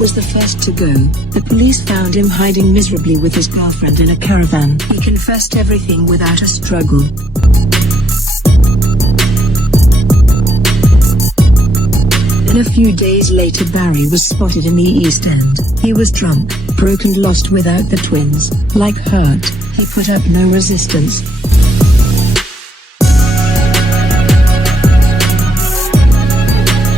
was the first to go. The police found him hiding miserably with his girlfriend in a caravan. He confessed everything without a struggle. And a few days later Barry was spotted in the East End. He was drunk, broke and lost without the twins. Like Hurt, he put up no resistance.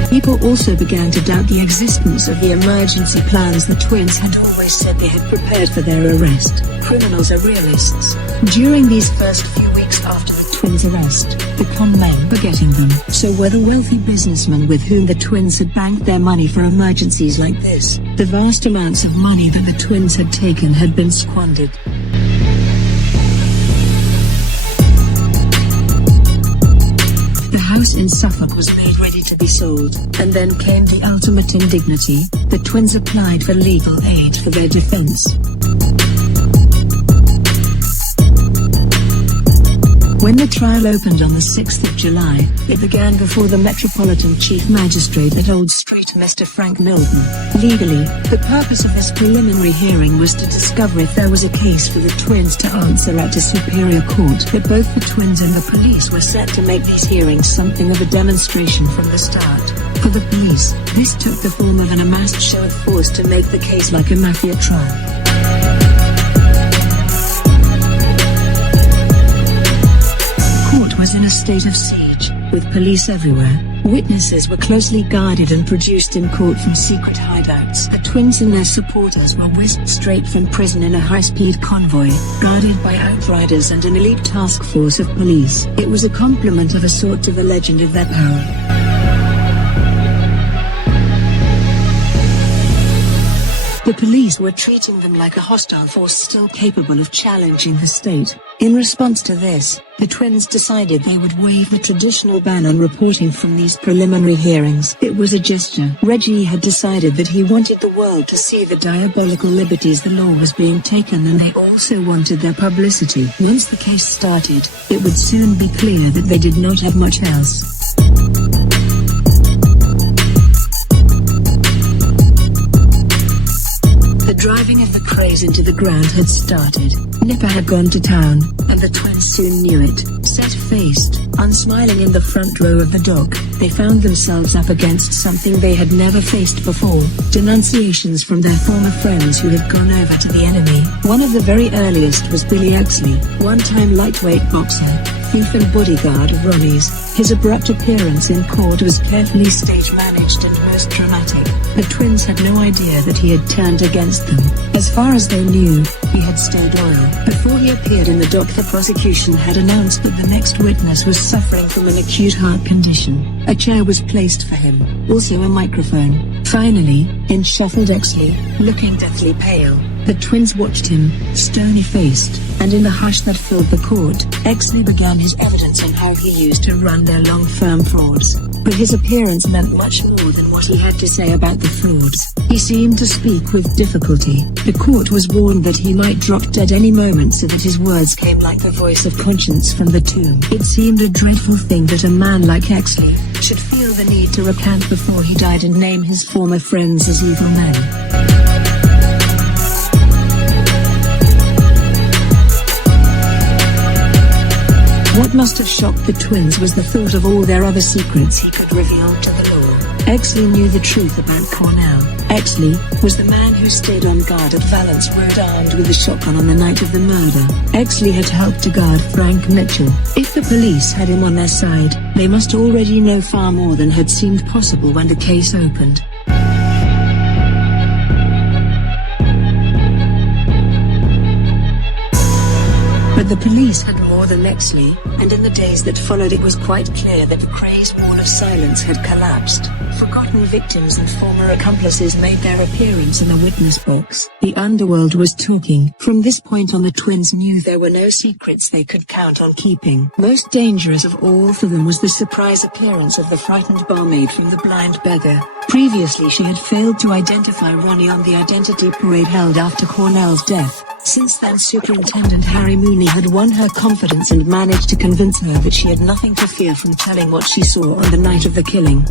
People also began to doubt the existence of the emergency plans the twins had always said they had prepared for their arrest. Criminals are realists. During these first few weeks after the twins' arrest, the con men were getting them. So were the wealthy businessmen with whom the twins had banked their money for emergencies like this. The vast amounts of money that the twins had taken had been squandered. The house in Suffolk was made ready to be sold, and then came the ultimate indignity. The twins applied for legal aid for their defense. When the trial opened on the 6th of July, it began before the Metropolitan Chief Magistrate at Old Street, Mr. Frank Milton. Legally, the purpose of this preliminary hearing was to discover if there was a case for the twins to answer at a superior court. But both the twins and the police were set to make these hearings something of a demonstration from the start. For the police, this took the form of an amassed show of force to make the case like a mafia trial. Was in a state of siege, with police everywhere. Witnesses were closely guarded and produced in court from secret hideouts. The twins and their supporters were whisked straight from prison in a high-speed convoy, guarded by outriders and an elite task force of police. It was a complement of a sort to the legend of their power. The police were treating them like a hostile force still capable of challenging the state. In response to this, the twins decided they would waive the traditional ban on reporting from these preliminary hearings. It was a gesture. Reggie had decided that he wanted the world to see the diabolical liberties the law was being taken, and they also wanted their publicity. Once the case started, it would soon be clear that they did not have much else. The driving of the Krays into the ground had started. Nipper had gone to town, and the twins soon knew it. Set-faced, unsmiling in the front row of the dock, they found themselves up against something they had never faced before. Denunciations from their former friends who had gone over to the enemy. One of the very earliest was Billy Exley, one-time lightweight boxer, thief and bodyguard of Ronnie's. His abrupt appearance in court was carefully stage-managed and most dramatic. The twins had no idea that he had turned against them. As far as they knew, he had stayed loyal. Before he appeared in the dock, the prosecution had announced that the next witness was suffering from an acute heart condition. A chair was placed for him, also a microphone. Finally, in shuffled Exley, looking deathly pale. The twins watched him, stony-faced, and in the hush that filled the court, Exley began his evidence on how he used to run their long-firm frauds. But his appearance meant much more than what he had to say about the frauds. He seemed to speak with difficulty. The court was warned that he might drop dead any moment, so that his words came like the voice of conscience from the tomb. It seemed a dreadful thing that a man like Exley should feel the need to recant before he died and name his former friends as evil men. What must have shocked the twins was the thought of all their other secrets he could reveal to the law. Exley knew the truth about Cornell. Exley was the man who stayed on guard at Valence Road armed with a shotgun on the night of the murder. Exley had helped to guard Frank Mitchell. If the police had him on their side, they must already know far more than had seemed possible when the case opened. But the police had more than Exley, and in the days that followed it was quite clear that Kray's wall of silence had collapsed. Forgotten victims and former accomplices made their appearance in the witness box. The underworld was talking. From this point on, the twins knew there were no secrets they could count on keeping. Most dangerous of all for them was the surprise appearance of the frightened barmaid from the Blind Beggar. Previously she had failed to identify Ronnie on the identity parade held after Cornell's death. Since then, Superintendent Harry Mooney had won her confidence and managed to convince her that she had nothing to fear from telling what she saw on the night of the killing.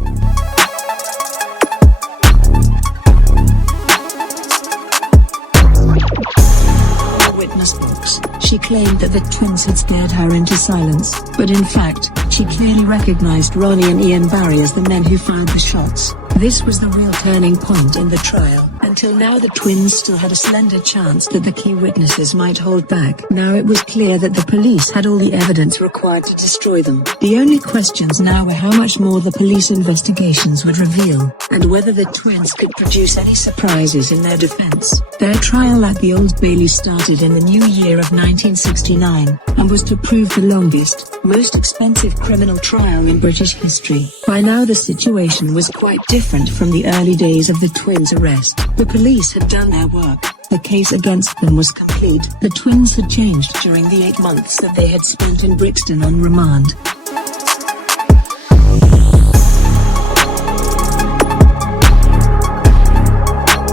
witness box. She claimed that the twins had scared her into silence, but in fact, she clearly recognized Ronnie and Ian Barry as the men who fired the shots. This was the real turning point in the trial. Until now the twins still had a slender chance that the key witnesses might hold back. Now it was clear that the police had all the evidence required to destroy them. The only questions now were how much more the police investigations would reveal, and whether the twins could produce any surprises in their defense. Their trial at the Old Bailey started in the new year of 1969, and was to prove the longest, most expensive criminal trial in British history. By now the situation was quite different from the early days of the twins' arrest. The police had done their work. The case against them was complete. The twins had changed during the 8 months that they had spent in Brixton on remand.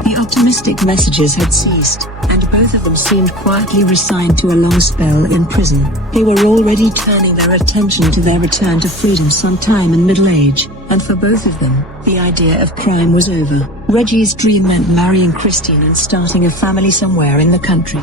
The optimistic messages had ceased, and both of them seemed quietly resigned to a long spell in prison. They were already turning their attention to their return to freedom sometime in middle age, and for both of them, the idea of crime was over. Reggie's dream meant marrying Christine and starting a family somewhere in the country.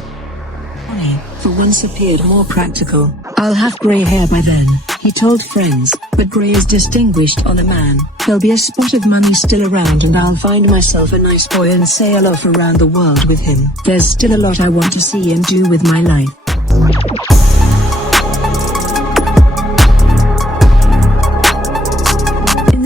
Ronnie, for once, appeared more practical. "I'll have grey hair by then," he told friends, "but grey is distinguished on a man. There'll be a spot of money still around and I'll find myself a nice boy and sail off around the world with him. There's still a lot I want to see him do with my life."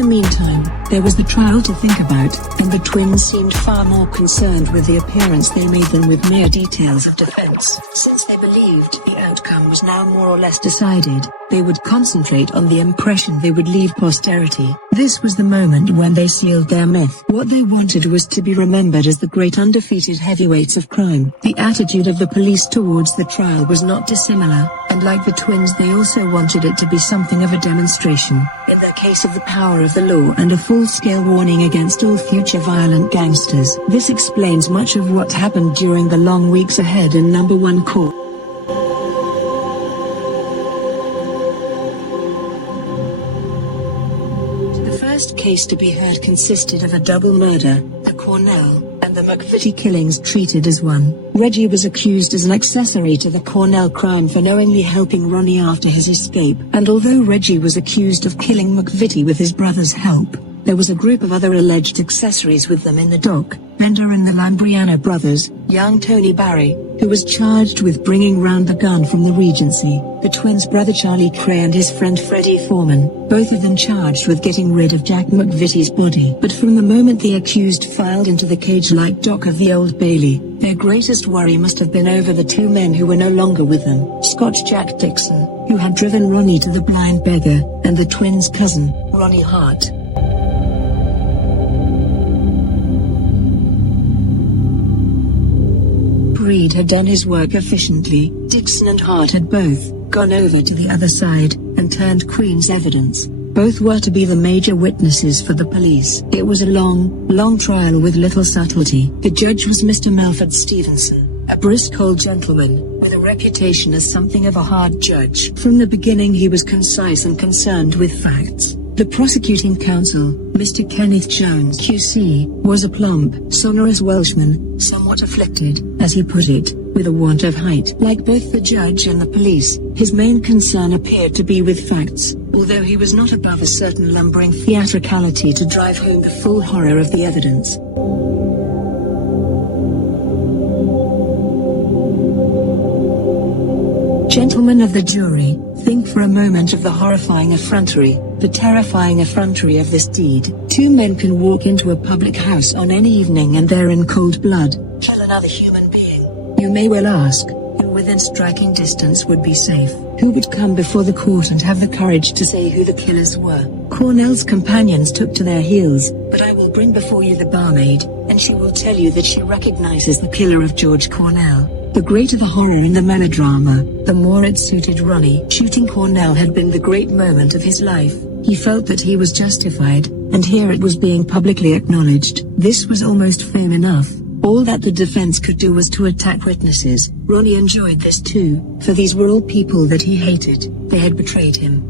Meantime, there was the trial to think about, and the twins seemed far more concerned with the appearance they made than with mere details of defense. Since they believed the outcome was now more or less decided, they would concentrate on the impression they would leave posterity. This was the moment when they sealed their myth. What they wanted was to be remembered as the great undefeated heavyweights of crime. The attitude of the police towards the trial was not dissimilar, and like the twins they also wanted it to be something of a demonstration, in their case, of the power of the law and a full-scale warning against all future violent gangsters. This explains much of what happened during the long weeks ahead in Number 1 Court. The first case to be heard consisted of a double murder, the Cornell and the McVitie killings treated as one. Reggie was accused as an accessory to the Cornell crime for knowingly helping Ronnie after his escape, and although Reggie was accused of killing McVitie with his brother's help, there was a group of other alleged accessories with them in the dock. Bender and the Lambriana brothers, young Tony Barry, who was charged with bringing round the gun from the Regency, the twins' brother Charlie Kray and his friend Freddie Foreman, both of them charged with getting rid of Jack McVitie's body. But from the moment the accused filed into the cage-like dock of the Old Bailey, their greatest worry must have been over the two men who were no longer with them: Scotch Jack Dixon, who had driven Ronnie to the blind beggar, and the twins' cousin, Ronnie Hart. Reed had done his work efficiently. Dixon and Hart had both gone over to the other side and turned Queen's evidence. Both were to be the major witnesses for the police. It was a long trial with little subtlety. The judge was Mr. Melford Stevenson, a brisk old gentleman, with a reputation as something of a hard judge. From the beginning he was concise and concerned with facts. The prosecuting counsel, Mr. Kenneth Jones QC, was a plump, sonorous Welshman, somewhat afflicted, as he put it, with a want of height. Like both the judge and the police, his main concern appeared to be with facts, although he was not above a certain lumbering theatricality to drive home the full horror of the evidence. Gentlemen of the jury, think for a moment of the horrifying effrontery, the terrifying effrontery of this deed. Two men can walk into a public house on any evening and there in cold blood, kill another human being. You may well ask, who within striking distance would be safe? Who would come before the court and have the courage to say who the killers were? Cornell's companions took to their heels, but I will bring before you the barmaid, and she will tell you that she recognizes the killer of George Cornell. The greater the horror and the melodrama, the more it suited Ronnie. Shooting Cornell had been the great moment of his life. He felt that he was justified, and here it was being publicly acknowledged. This was almost fame enough. All that the defense could do was to attack witnesses. Ronnie enjoyed this too, for these were all people that he hated. They had betrayed him.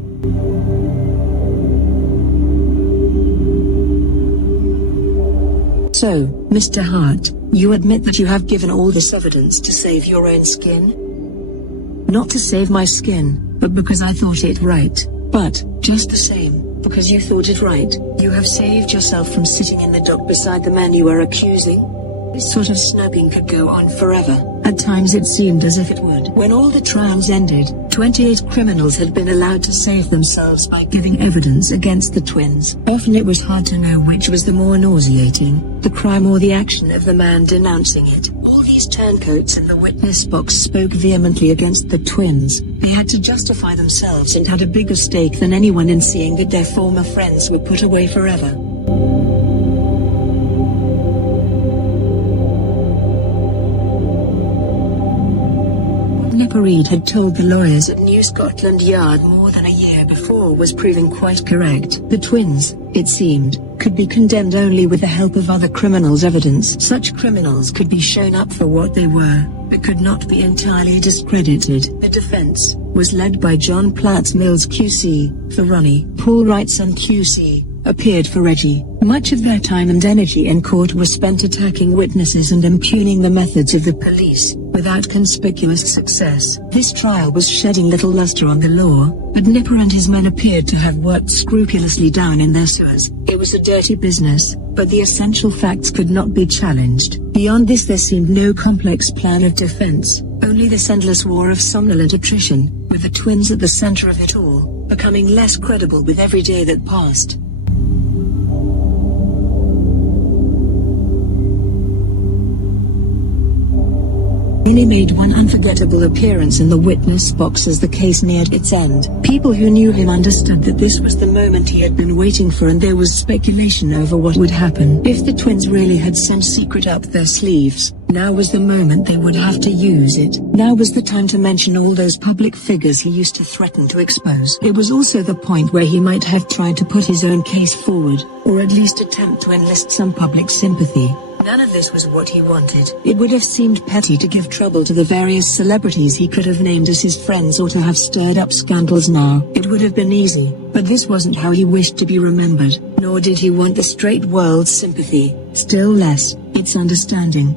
So, Mr. Hart, you admit that you have given all this evidence to save your own skin? Not to save my skin, but because I thought it right. But, just the same, because you thought it right, you have saved yourself from sitting in the dock beside the man you are accusing? This sort of snubbing could go on forever. At times it seemed as if it would. When all the trials ended, 28 criminals had been allowed to save themselves by giving evidence against the twins. Often it was hard to know which was the more nauseating, the crime or the action of the man denouncing it. All these turncoats in the witness box spoke vehemently against the twins. They had to justify themselves and had a bigger stake than anyone in seeing that their former friends were put away forever. Reed had told the lawyers at New Scotland Yard more than a year before was proving quite correct. The twins, it seemed, could be condemned only with the help of other criminals' evidence. Such criminals could be shown up for what they were, but could not be entirely discredited. The defense was led by John Platts Mills QC, for Ronnie. Paul Wrightson QC appeared for Reggie. Much of their time and energy in court was spent attacking witnesses and impugning the methods of the police, without conspicuous success. This trial was shedding little luster on the law, but Nipper and his men appeared to have worked scrupulously down in their sewers. It was a dirty business, but the essential facts could not be challenged. Beyond this there seemed no complex plan of defense, only this endless war of somnolent attrition, with the twins at the center of it all, becoming less credible with every day that passed. He made one unforgettable appearance in the witness box as the case neared its end. People who knew him understood that this was the moment he had been waiting for, and there was speculation over what would happen. If the twins really had some secret up their sleeves, now was the moment they would have to use it. Now was the time to mention all those public figures he used to threaten to expose. It was also the point where he might have tried to put his own case forward, or at least attempt to enlist some public sympathy. None of this was what he wanted. It would have seemed petty to give trouble to the various celebrities he could have named as his friends or to have stirred up scandals now. It would have been easy, but this wasn't how he wished to be remembered, nor did he want the straight world's sympathy, still less, its understanding.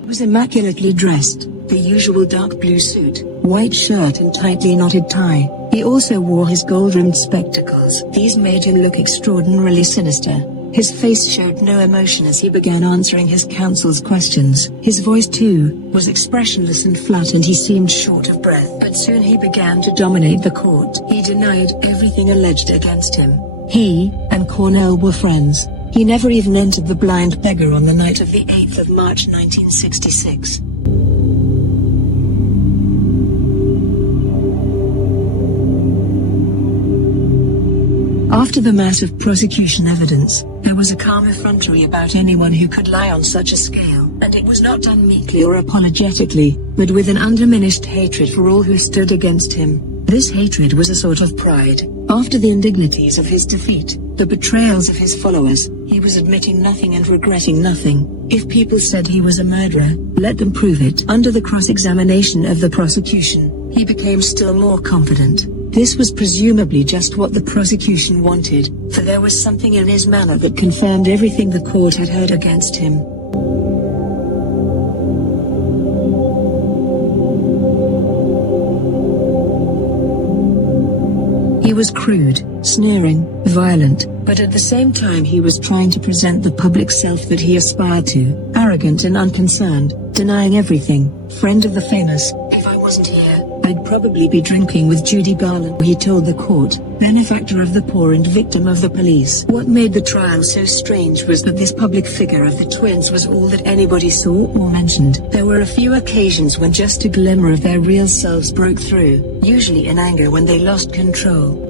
He was immaculately dressed, the usual dark blue suit, white shirt and tightly knotted tie. He also wore his gold-rimmed spectacles. These made him look extraordinarily sinister. His face showed no emotion as he began answering his counsel's questions. His voice, too, was expressionless and flat, and he seemed short of breath. But soon he began to dominate the court. He denied everything alleged against him. He and Cornell were friends. He never even entered the Blind Beggar on the night of the 8th of March 1966. After the mass of prosecution evidence, there was a calm effrontery about anyone who could lie on such a scale, and it was not done meekly or apologetically, but with an undiminished hatred for all who stood against him. This hatred was a sort of pride. After the indignities of his defeat, the betrayals of his followers, he was admitting nothing and regretting nothing. If people said he was a murderer, let them prove it. Under the cross-examination of the prosecution, he became still more confident. This was presumably just what the prosecution wanted, for there was something in his manner that confirmed everything the court had heard against him. He was crude, sneering, violent, but at the same time he was trying to present the public self that he aspired to, arrogant and unconcerned, denying everything. Friend of the famous, if I wasn't here, I'd probably be drinking with Judy Garland, he told the court, benefactor of the poor and victim of the police. What made the trial so strange was that this public figure of the twins was all that anybody saw or mentioned. There were a few occasions when just a glimmer of their real selves broke through, usually in anger when they lost control.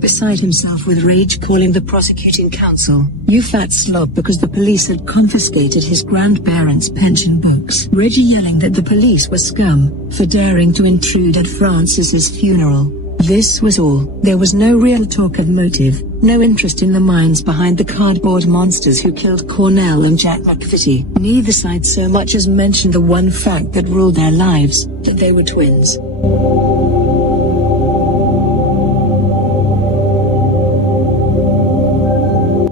Beside himself with rage, calling the prosecuting counsel, "You fat slob," because the police had confiscated his grandparents' pension books. Reggie yelling that the police were scum for daring to intrude at Francis's funeral. This was all. There was no real talk of motive, no interest in the minds behind the cardboard monsters who killed Cornell and Jack McVitie. Neither side so much as mentioned the one fact that ruled their lives, that they were twins.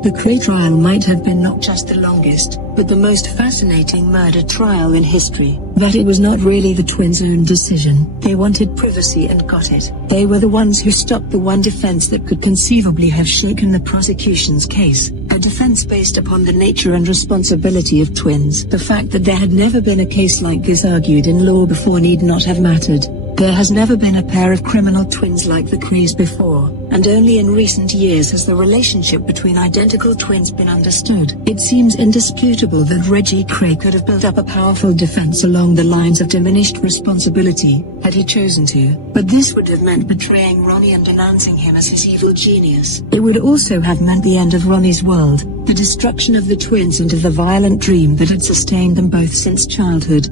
The Kray trial might have been not just the longest, but the most fascinating murder trial in history. That it was not really the twins' own decision. They wanted privacy and got it. They were the ones who stopped the one defense that could conceivably have shaken the prosecution's case, a defense based upon the nature and responsibility of twins. The fact that there had never been a case like this argued in law before need not have mattered. There has never been a pair of criminal twins like the Krays before, and only in recent years has the relationship between identical twins been understood. It seems indisputable that Reggie Kray could have built up a powerful defense along the lines of diminished responsibility, had he chosen to, but this would have meant betraying Ronnie and denouncing him as his evil genius. It would also have meant the end of Ronnie's world, the destruction of the twins and of the violent dream that had sustained them both since childhood.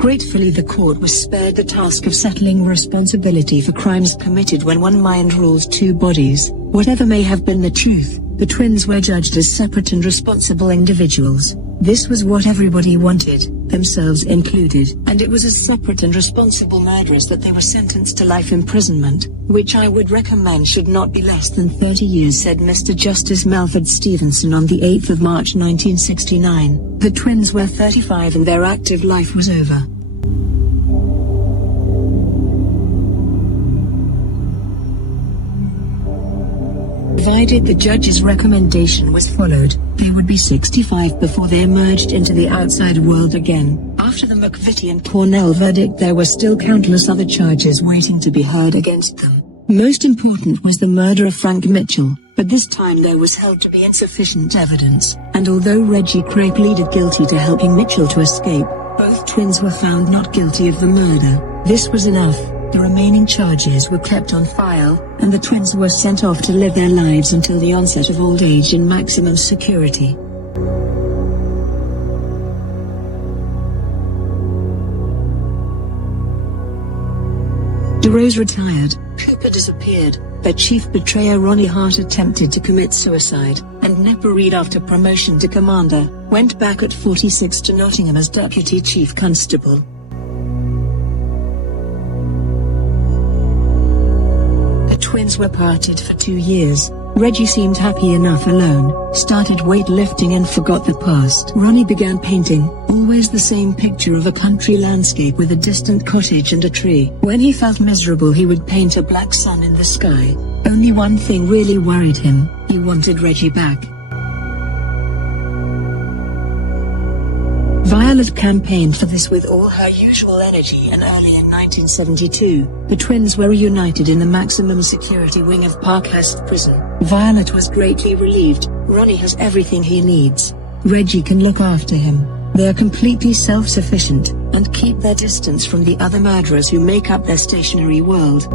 Gratefully, the court was spared the task of settling responsibility for crimes committed when one mind rules two bodies. Whatever may have been the truth, the twins were judged as separate and responsible individuals. This was what everybody wanted, themselves included, and it was as separate and responsible murderers that they were sentenced to life imprisonment, which I would recommend should not be less than 30 years, said Mr. Justice Melford Stevenson on the 8th of March 1969. The twins were 35 and their active life was over. Provided the judge's recommendation was followed, they would be 65 before they emerged into the outside world again. After the McVitie and Cornell verdict, there were still countless other charges waiting to be heard against them. Most important was the murder of Frank Mitchell, but this time there was held to be insufficient evidence, and although Reggie Kray pleaded guilty to helping Mitchell to escape, both twins were found not guilty of the murder. This was enough. The remaining charges were kept on file, and the twins were sent off to live their lives until the onset of old age in maximum security. DeRose retired, Cooper disappeared, their chief betrayer Ronnie Hart attempted to commit suicide, and Nipper Reed, after promotion to commander, went back at 46 to Nottingham as deputy chief constable. Twins were parted for 2 years. Reggie seemed happy enough alone, started weightlifting and forgot the past. Ronnie began painting, always the same picture of a country landscape with a distant cottage and a tree. When he felt miserable, he would paint a black sun in the sky. Only one thing really worried him: he wanted Reggie back. Violet campaigned for this with all her usual energy, and early in 1972, the twins were reunited in the maximum security wing of Parkhurst Prison. Violet was greatly relieved. Ronnie has everything he needs. Reggie can look after him. They are completely self-sufficient, and keep their distance from the other murderers who make up their stationary world.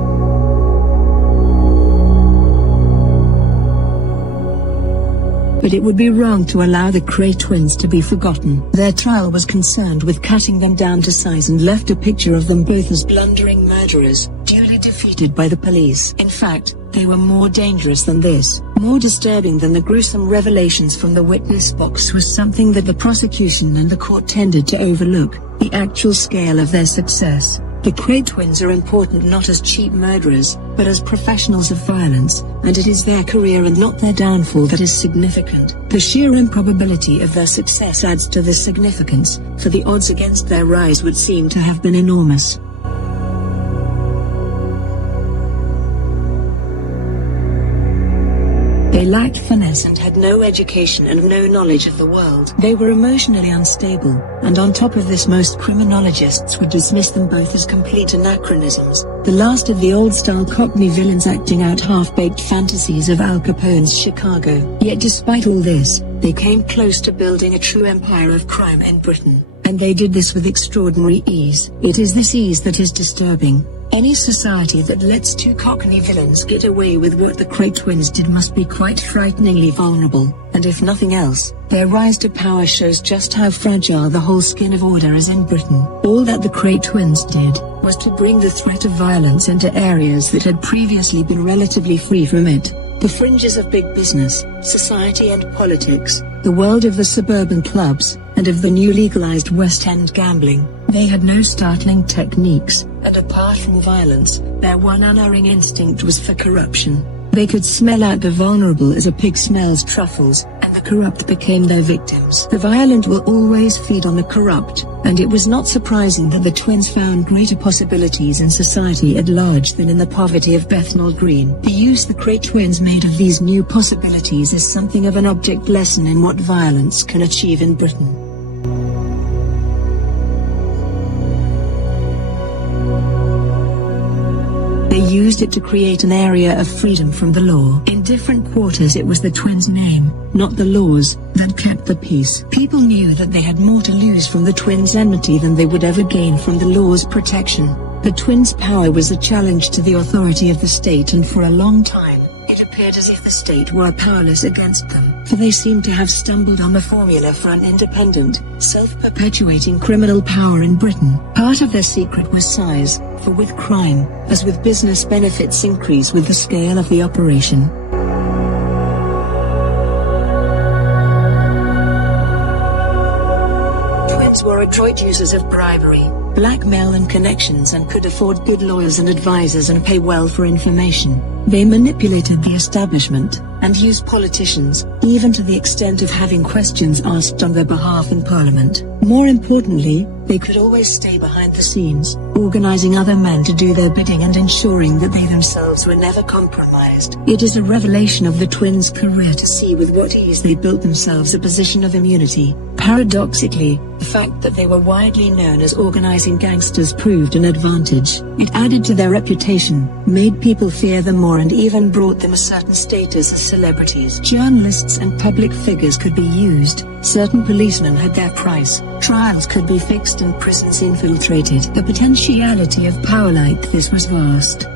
But it would be wrong to allow the Kray twins to be forgotten. Their trial was concerned with cutting them down to size and left a picture of them both as blundering murderers, duly defeated by the police. In fact, they were more dangerous than this. More disturbing than the gruesome revelations from the witness box was something that the prosecution and the court tended to overlook: the actual scale of their success. The Kray twins are important not as cheap murderers, but as professionals of violence, and it is their career and not their downfall that is significant. The sheer improbability of their success adds to the significance, for the odds against their rise would seem to have been enormous. They lacked finesse and had no education and no knowledge of the world. They were emotionally unstable, and on top of this, most criminologists would dismiss them both as complete anachronisms, the last of the old-style Cockney villains acting out half-baked fantasies of Al Capone's Chicago. Yet despite all this, they came close to building a true empire of crime in Britain, and they did this with extraordinary ease. It is this ease that is disturbing. Any society that lets two Cockney villains get away with what the Kray twins did must be quite frighteningly vulnerable. and if nothing else, their rise to power shows just how fragile the whole skin of order is in Britain. All that the Kray twins did was to bring the threat of violence into areas that had previously been relatively free from it. The fringes of big business, society and politics, the world of the suburban clubs, and of the new legalized West End gambling. They had no startling techniques, and apart from violence, their one unerring instinct was for corruption. They could smell out the vulnerable as a pig smells truffles, and the corrupt became their victims. The violent will always feed on the corrupt, and it was not surprising that the twins found greater possibilities in society at large than in the poverty of Bethnal Green. The use the Kray twins made of these new possibilities is something of an object lesson in what violence can achieve in Britain. They used it to create an area of freedom from the law. In different quarters it was the twins' name, not the laws, that kept the peace. People knew that they had more to lose from the twins' enmity than they would ever gain from the law's protection. The twins' power was a challenge to the authority of the state, and for a long time, it appeared as if the state were powerless against them, for they seemed to have stumbled on the formula for an independent, self-perpetuating criminal power in Britain. Part of their secret was size, for with crime, as with business, benefits increase with the scale of the operation. Twins were adroit users of bribery, blackmail and connections, and could afford good lawyers and advisors and pay well for information. They manipulated the establishment, and used politicians, even to the extent of having questions asked on their behalf in Parliament. More importantly, they could always stay behind the scenes, organizing other men to do their bidding and ensuring that they themselves were never compromised. It is a revelation of the twins' career to see with what ease they built themselves a position of immunity. Paradoxically, the fact that they were widely known as organizing gangsters proved an advantage. It added to their reputation, made people fear them more, and even brought them a certain status as celebrities. Journalists and public figures could be used, certain policemen had their price, trials could be fixed and prisons infiltrated. The potentiality of power like this was vast.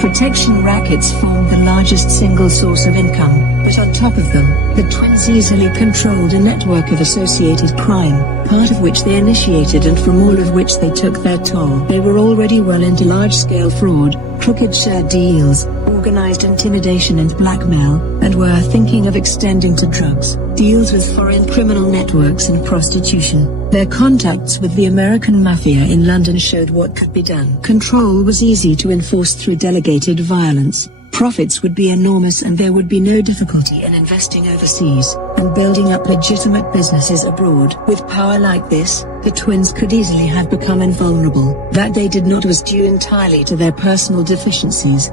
Protection rackets formed the largest single source of income, but on top of them, the twins easily controlled a network of associated crime, part of which they initiated and from all of which they took their toll. They were already well into large-scale fraud, crooked share deals, organized intimidation and blackmail, and were thinking of extending to drugs, deals with foreign criminal networks and prostitution. Their contacts with the American mafia in London showed what could be done. Control was easy to enforce through delegated violence. Profits would be enormous, and there would be no difficulty in investing overseas and building up legitimate businesses abroad. With power like this, the twins could easily have become invulnerable. That they did not was due entirely to their personal deficiencies.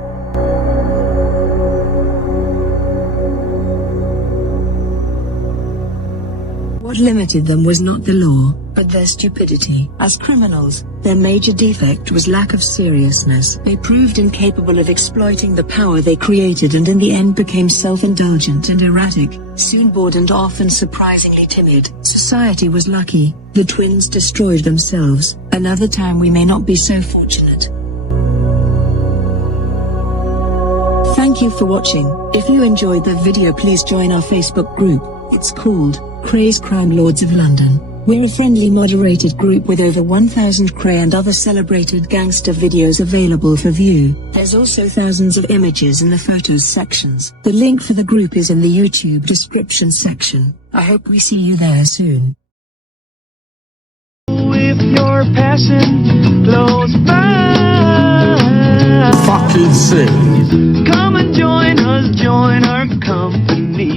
What limited them was not the law, but their stupidity. As criminals, their major defect was lack of seriousness. They proved incapable of exploiting the power they created, and in the end became self-indulgent and erratic, soon bored and often surprisingly timid. Society was lucky. The twins destroyed themselves. Another time we may not be so fortunate. Thank you for watching. If you enjoyed the video, please join our Facebook group. It's called Krays Crime Lords of London. We're a friendly moderated group with over 1,000 Kray and other celebrated gangster videos available for view. There's also thousands of images in the photos sections. The link for the group is in the YouTube description section. I hope we see you there soon. If your passion blows by, fucking sick. come and join us, join our company.